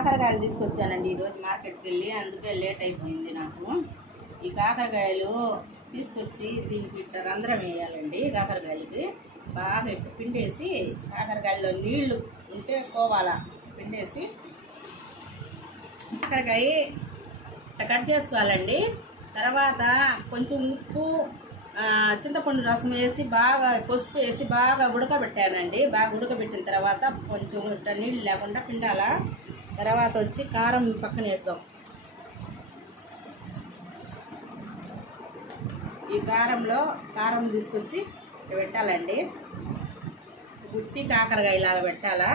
కాకరకాయలు తీసుకొచ్చానండి ఈరోజు మార్కెట్కి వెళ్ళి, అందుకే లేట్ అయిపోయింది నాకు. ఈ కాకరకాయలు తీసుకొచ్చి దీనికి ఇట్లా రంధ్రం వేయాలండి. కాకరకాయలకి బాగా పిండేసి, కాకరకాయల్లో నీళ్లు ఉంటే పోవాలా పిండేసి కాకరకాయ కట్ చేసుకోవాలండి. తర్వాత కొంచెం ఉప్పు, చింతపండు రసం వేసి బాగా పసుపు వేసి బాగా ఉడకబెట్టానండి. బాగా ఉడకబెట్టిన తర్వాత కొంచెం ఇట్లా నీళ్ళు లేకుండా పిండాలా. తర్వాత వచ్చి కారం పక్కన వేస్తాం. ఈ కారంలో కారం తీసుకొచ్చి పెట్టాలండి. గుత్తి కాకరకాయ ఇలాగా పెట్టుకోవాలా.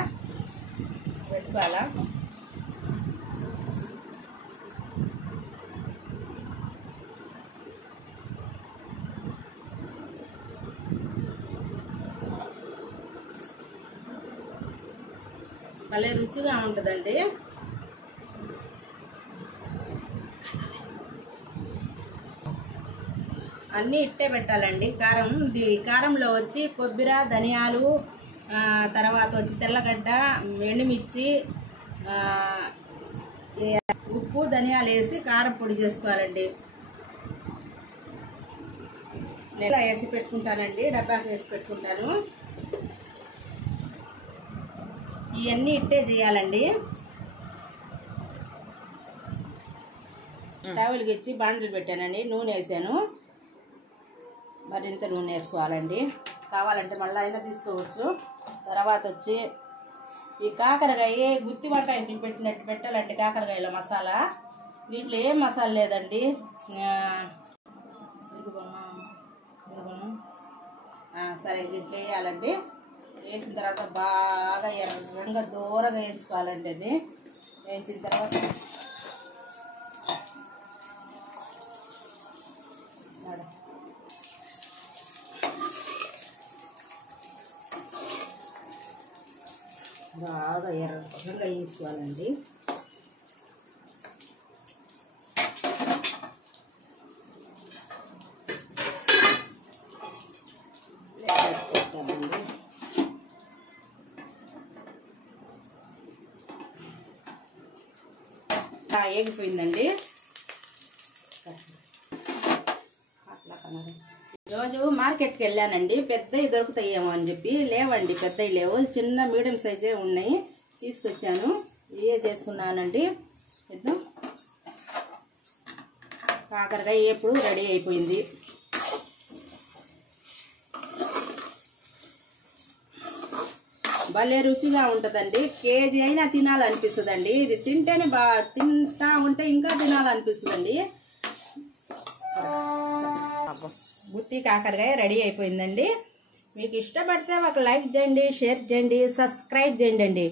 భలే రుచిగా ఉంటుందండి. అన్నీ ఇట్టే పెట్టాలండి. కారంలో వచ్చి కొబ్బరి, ధనియాలు, తర్వాత వచ్చి తెల్లగడ్డ, ఎండుమిర్చి, ఉప్పు, ధనియాలు వేసి కారం పొడి చేసుకోవాలండి. నేను వేసి పెట్టుకుంటానండి, డబ్బాకి వేసి పెట్టుకుంటాను. ఇవన్నీ ఇట్టే చేయాలండి. స్టవ్కి ఇచ్చి బాండ్లు పెట్టానండి. నూనె వేసాను. మరింత నూనె వేసుకోవాలండి. కావాలంటే మళ్ళీ అయినా తీసుకోవచ్చు. తర్వాత వచ్చి ఈ కాకరకాయ గుత్తి వంకాయకి పెట్టినట్టు పెట్టాలండి. కాకరకాయలో మసాలా, దీంట్లో ఏం మసాలా లేదండి. సరే, దీంట్లో వేయాలండి. వేసిన తర్వాత బాగా ఎర్రంగా దూరంగా వేయించుకోవాలండి. అది వేయించిన తర్వాత బాగా ఎర్రగా వేయించుకోవాలండి. వేసుకోవాలండి. ఏగిపోయిందండి. ఈరోజు మార్కెట్కి వెళ్ళానండి. పెద్దవి దొరుకుతాయేమో అని చెప్పి లేవండి. పెద్దవి లేవు, చిన్న మీడియం సైజే ఉన్నాయి. తీసుకొచ్చాను. ఇవే చేస్తున్నానండి. ఇద్దాం. కాకరకాయ ఎప్పుడు రెడీ అయిపోయింది. భలే రుచిగా ఉంటుందండి. కేజీ అయినా తినాలనిపిస్తుందండి. ఇది తింటేనే తింటా ఉంటే ఇంకా తినాలనిపిస్తుందండి. గుత్తి కాకరకాయ రెడీ అయిపోయిందండి. మీకు ఇష్టపడితే ఒక లైక్ చేయండి, షేర్ చేయండి, సబ్స్క్రైబ్ చేయండి.